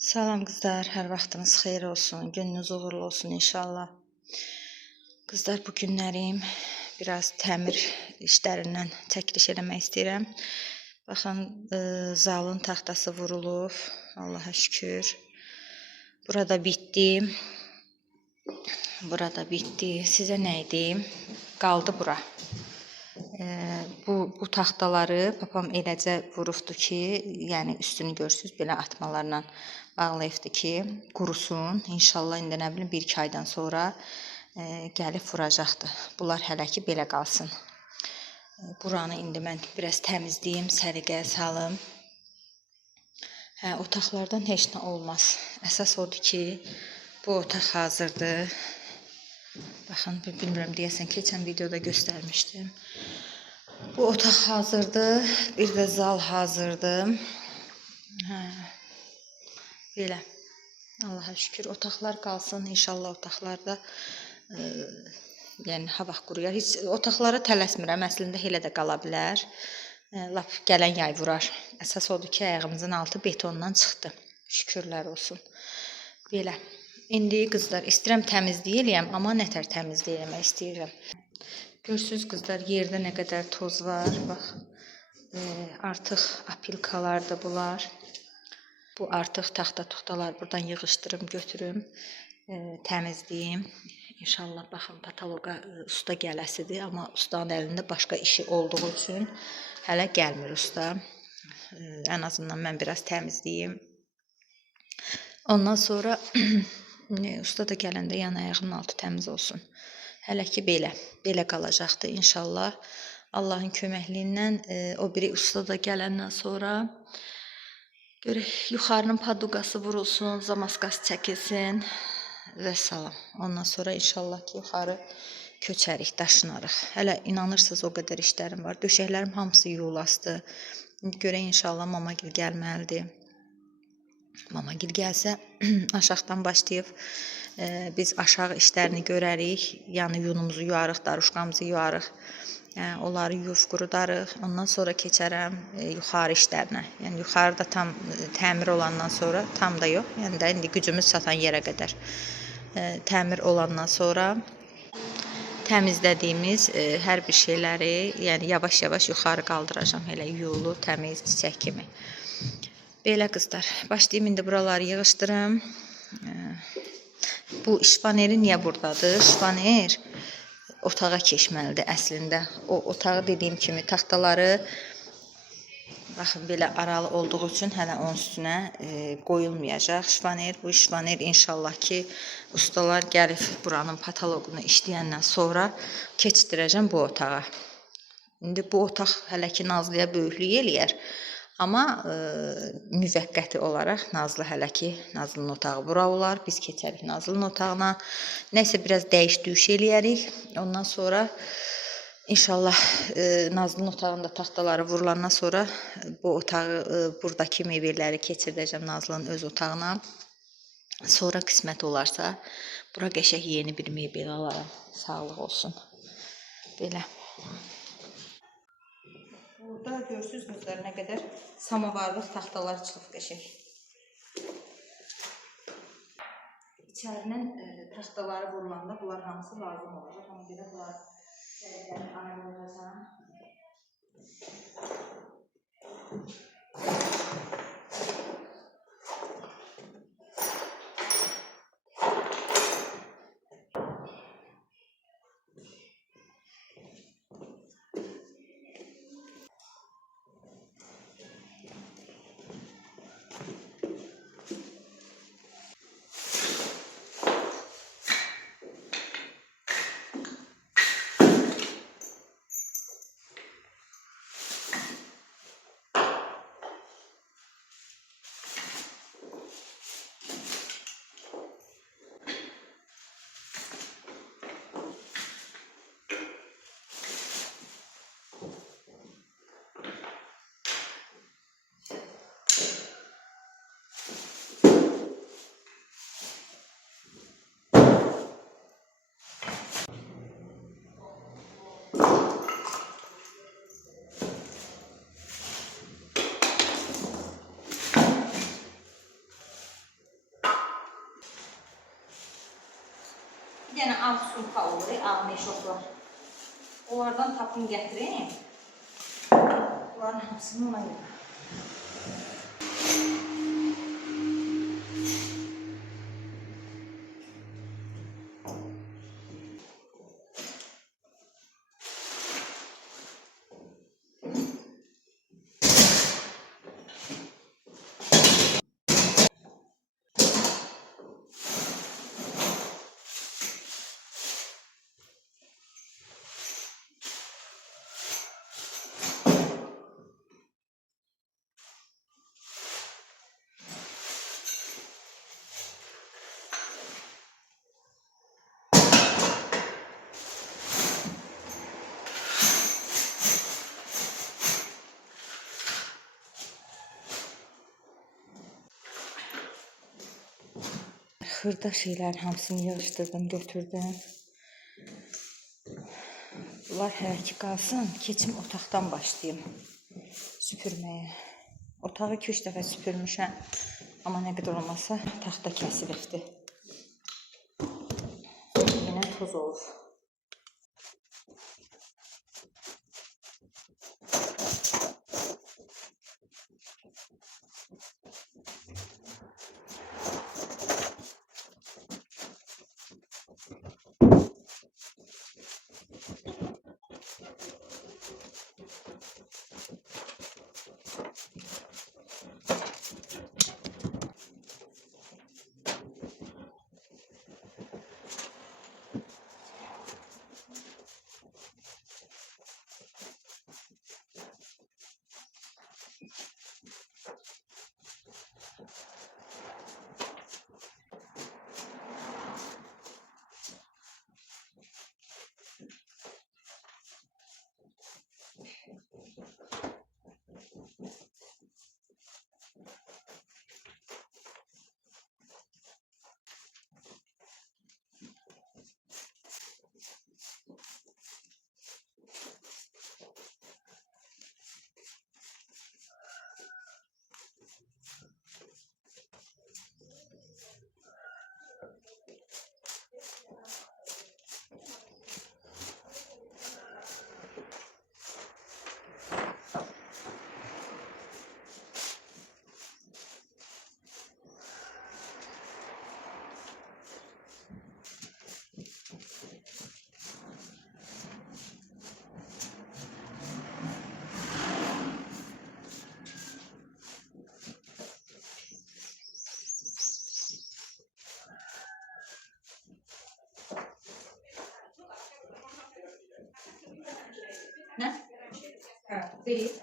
Salam qızlar, hər vaxtınız xeyir olsun, gününüz uğurlu olsun inşallah. Qızlar, bu günlərim biraz təmir işlərindən çəkiliş eləmək istəyirəm. Baxın, zalın taxtası vurulub, Allaha şükür. Burada bitdi. Sizə nə edeyim? Qaldı bura. Bu taxtaları papam eləcə vurubdu ki, yəni üstünü görürsüz, belə atmalarla bağlayıbdı ki, qurusun. İnşallah indi nə bilim 1-2 aydan sonra gəlib vuracaqdı. Bunlar hələ ki belə qalsın. Buranı indi mən biraz təmizləyim, səliqəyə salım. Otaqlardan heç nə olmaz. Əsas odur ki, bu otaq hazırdır. Baxın, bilmirəm deyəsən keçən videoda göstərmişdim. Bu otaq hazırdır, bir də zal hazırdır. Belə, Allaha şükür, otaqlar qalsın, inşallah otaqlarda yəni hava quruyar. Heç otaqlara tələsmirəm, əslində elə də qala bilər. Lap gələn yay vurar. Əsas odur ki, ayağımızın altı betondan çıxdı. Şükürlər olsun. Belə. İndi qızlar, istəyirəm təmizlik eləyəm, amma nətər təmizlik eləmək istəyirəm. Görürsünüz qızlar, yerdə nə qədər toz var. Bax, artıq apilkalardır bunlar. Bu artıq taxta-tuxtalar buradan yığışdırım, götürüm, təmizləyim. İnşallah, baxın, patoloqa usta gələsidir, amma ustanın əlində başqa işi olduğu üçün hələ gəlmir usta. Ən azından mən biraz təmizləyim. Ondan sonra usta da gələndə yan ayağının altı təmiz olsun. Hələ ki belə qalacaqdır inşallah. Allahın köməkliyindən o biri usta da gələndən sonra görək, yuxarının paduqası vurulsun, zamaskası çəkilsin və salam. Ondan sonra inşallah ki, yuxarı köçərik, daşınarıq. Hələ inanırsınız o qədər işlərim var. Döşəklərim hamısı yuğulasdır. Görək inşallah mamagil gəlməlidir. Mamagil gəlsə aşağıdan başlayıb biz aşağı işlərini görərik. Yəni yunumuzu yuarıq, daruşqamızı yuarıq. Onları yuyub qurudarıq. Ondan sonra keçərəm yuxarı işlərinə. Yəni yuxarıda tam təmir olandan sonra, tam da yox. Yəni də indi gücümüz çatan yerə qədər təmir olandan sonra təmizlədiyimiz hər bir şeyləri, yəni yavaş-yavaş yuxarı qaldıracağam. Elə yuyulu, təmiz, çiçək kimi. Belə qızlar, başlayayım indi buraları yığışdırım. Bu şifaneri niyə buradadır? Şifaner otağa keçməlidir əslində. O otağı dediyim kimi taxtaları baxın belə aralı olduğu üçün hələ onun üstünə qoyulmayacaq şifaner. Bu şifaner inşallah ki ustalar gəlib buranın patoloqunu işləyəndən sonra keçdirəcəm bu otağa. İndi bu otaq hələ ki Nazlıya böyüklük eləyər. Amma müvəqqəti olaraq Nazlı hələ ki, Nazlının otağı bura olar. Biz keçərik Nazlının otağına. Nəysə biraz dəyiş-düyüş eləyərik. Ondan sonra inşallah Nazlının otağında taxtaları vurulandan sonra bu otağı, buradakı mebelləri keçirdəcəm Nazlının öz otağına. Sonra qismət olarsa, bura qəşəng yeni bir mebel alaram. Sağlıq olsun. Belə. Burada görürsünüz qızlar nə qədər samovarlıq taxtalar çıxıb qəşəng. İçərinin taxtaları vurulanda bunlar hamısı lazım olacaq. Ona görə bunlar sərəkəni ayıracaqam. dənə ağ sumka olur, ağ meşoklar. Onlardan tapın gətirin. Bunların hamısını ona görə. Xırda şeylərin hamısını yığışdırdım, götürdüm. Bunlar hələ ki qalsın, keçim otaqdan başlayayım süpürməyə. Otağı 2-3 dəfə süpürmüşəm, amma nə qədər olmasa taxta kəsilibdir. Yenə toz olur. Nə? Hə, deyil.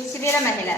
Lucy verəmə elə.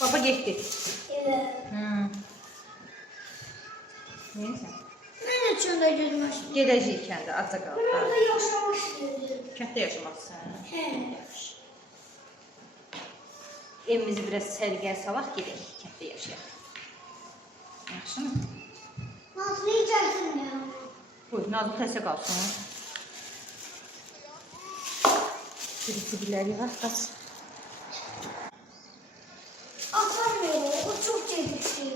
Baba getdi. Evet. Neyse. Ben üçün də gözüm açdım. Gedəcəyik kəndə, azca qaldı. Burada yaşamak istedim. Kənddə yaşamaqsan. He. Evimizi biraz sərgiyə salaq, gedək, kənddə yaşayaq. Yaxşı mı? Nazlı yiyeceksin ya. Buyur, Nazlı təsə qalsın. Cibiləri yığaq, qaç. Atamıyorum. O çok cezisi.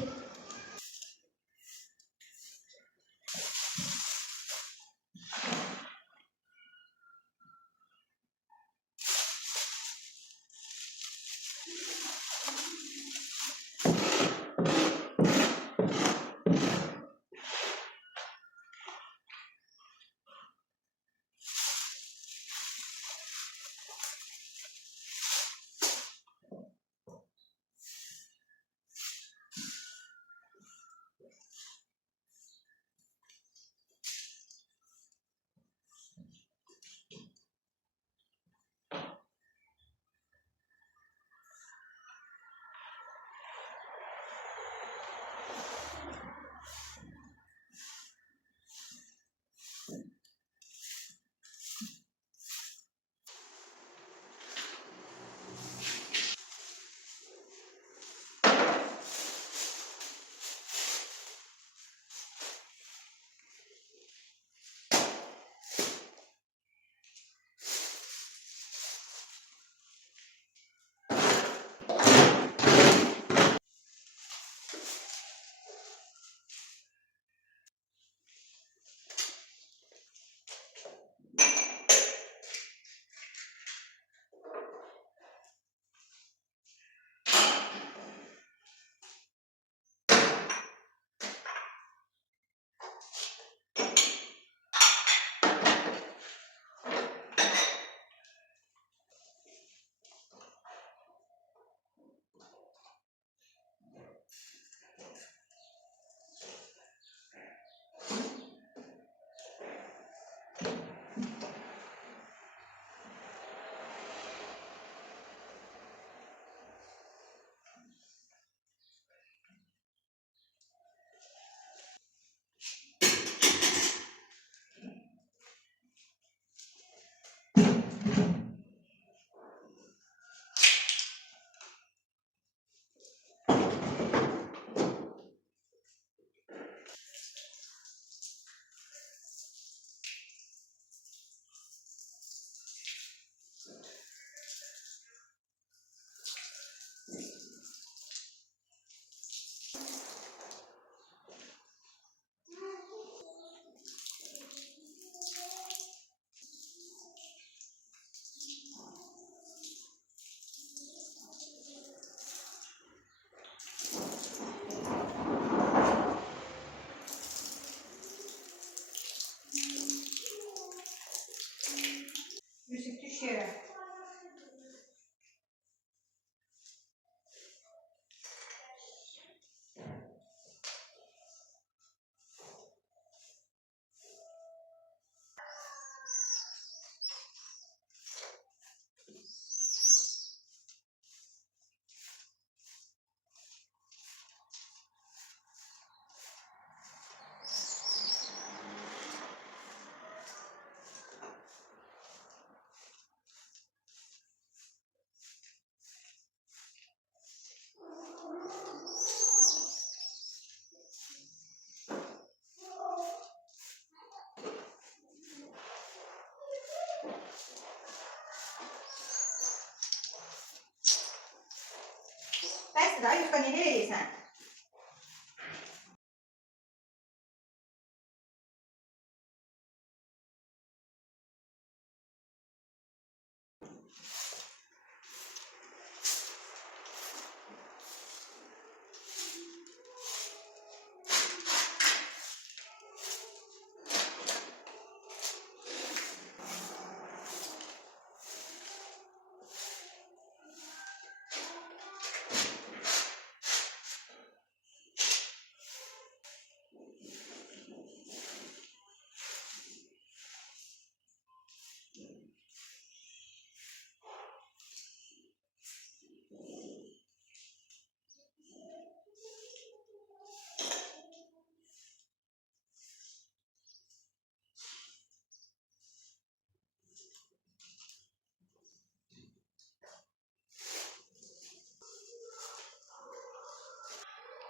Bəsdir də, Yufka, nə eləyirsən?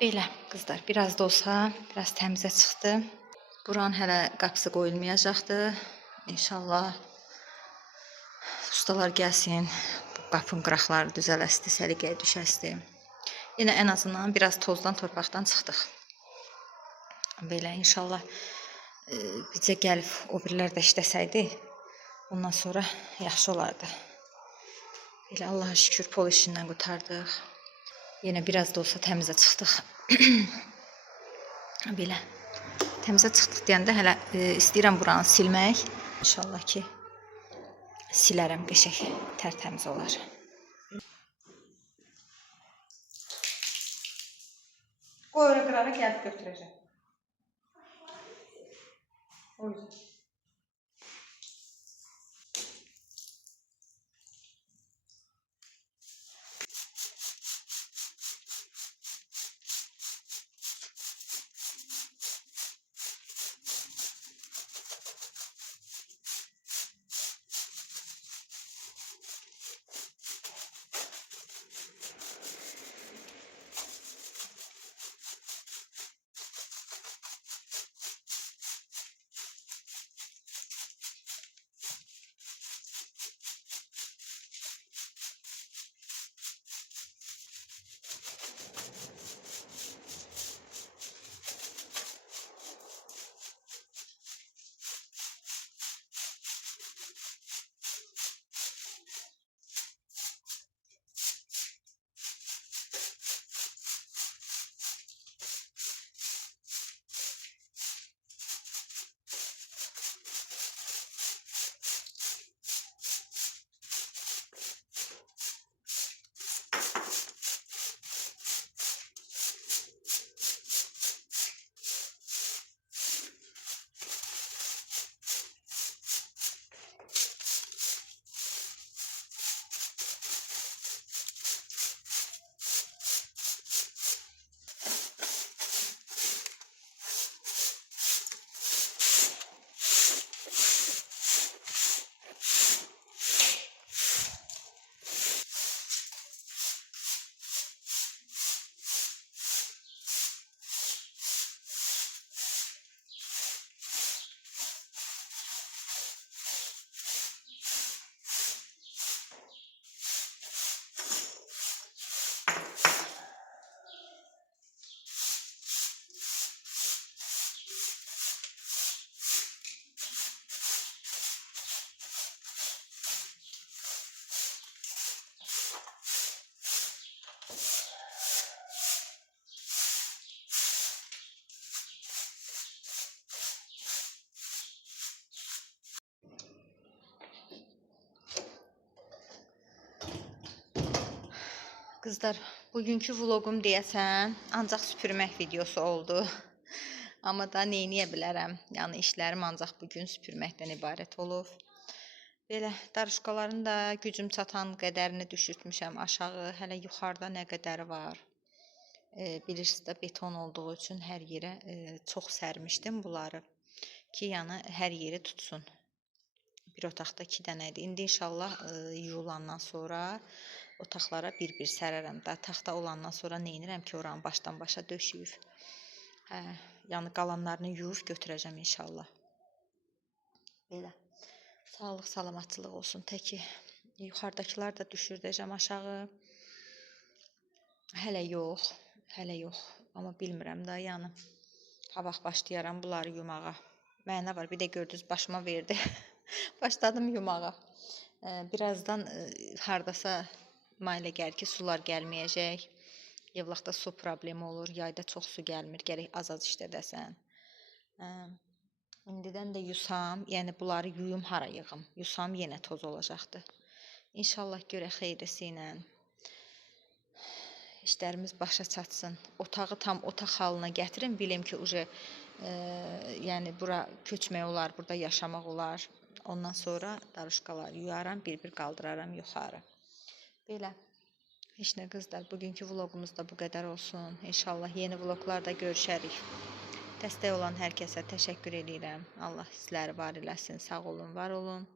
Belə qızlar, biraz da olsa, biraz təmizə çıxdı. Buranın hələ qapısı qoyulmayacaqdı. İnşallah ustalar gəlsin, bu qapının qıraqları düzələsdi, səliqəyə düşəsdi. Yenə ən azından biraz tozdan, torpaqdan çıxdıq. Belə inşallah bizə gəlib o birilər də işləsəydi, ondan sonra yaxşı olardı. Belə Allaha şükür pol işindən qurtardıq. Yenə biraz da olsa təmizə çıxdıq. Belə təmizə çıxdıq deyəndə hələ istəyirəm buranı silmək. İnşallah ki silərəm, qəşəng, tərtəmiz olar. Qoy ora qırağa gəlib götürəcəm. O yüzden. Qızlar, bugünkü vloqum deyəsən ancaq süpürmək videosu oldu. Amma da neyniyə bilərəm. Yəni işlərim ancaq bugün süpürməkdən ibarət olub. Belə darışqaların da gücüm çatan qədərini düşürtmüşəm aşağı. Hələ yuxarıda nə qədəri var. Bilirsiniz də beton olduğu üçün hər yerə çox sərmişdim bunları. Ki yəni hər yeri tutsun. Bir otaqda 2 dənə idi. İndi inşallah yuyulandan sonra otaqlara bir-bir sərərəm. Da taxta olandan sonra neynirəm ki, oranı başdan başa döşüyüb. Yəni qalanlarını yuyub götürəcəm inşallah. Belə. Sağlıq, salamatçılıq olsun. Təki yuxarıdakılar da düşürdəcəm aşağı. Hələ yox, hələ yox. Amma bilmirəm də, yəni ha vaxt başlayaram bunları yumağa. Mənə var, bir də gördünüz başıma verdi. Başladım yumağa. Birazdan hardasa mənə elə gəlir ki, sular gəlməyəcək. Evlaqda su problemi olur, yayda çox su gəlmir, gərək az-az işlədəsən. İndidən də yusam, yəni bunları yuyum hara yığım? Yusam yenə toz olacaqdı. İnşallah görək xeyrisi ilə. İşlərimiz başa çatsın. Otağı tam otaq halına gətirin. Bilim ki, yəni bura köçmək olar, burada yaşamaq olar. Ondan sonra daruşqaları yuyaram, bir-bir qaldıraram yuxarı. Belə. Heç nə qızlar, bugünkü vloqumuz da bu qədər olsun. İnşallah yeni vloqlarda görüşərik. Dəstək olan hər kəsə təşəkkür edirəm. Allah sizləri var eləsin. Sağ olun, var olun.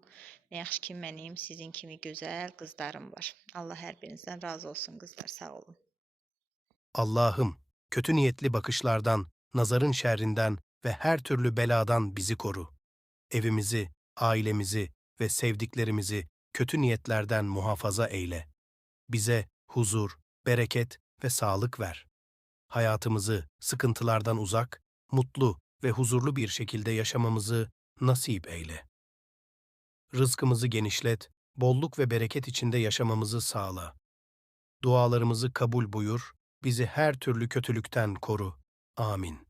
Nə yaxşı ki, mənim sizin kimi gözəl qızlarım var. Allah hər birinizdən razı olsun qızlar. Sağ olun. Allah'ım, kötü niyetli bakışlardan, nazarın şerrinden ve her türlü beladan bizi koru. Evimizi, ailemizi ve sevdiklerimizi kötü niyetlerden muhafaza eyle. Bize huzur, bereket ve sağlık ver. Hayatımızı sıkıntılardan uzak, mutlu ve huzurlu bir şekilde yaşamamızı nasip eyle. Rızkımızı genişlet, bolluk ve bereket içinde yaşamamızı sağla. Dualarımızı kabul buyur, bizi her türlü kötülükten koru. Amin.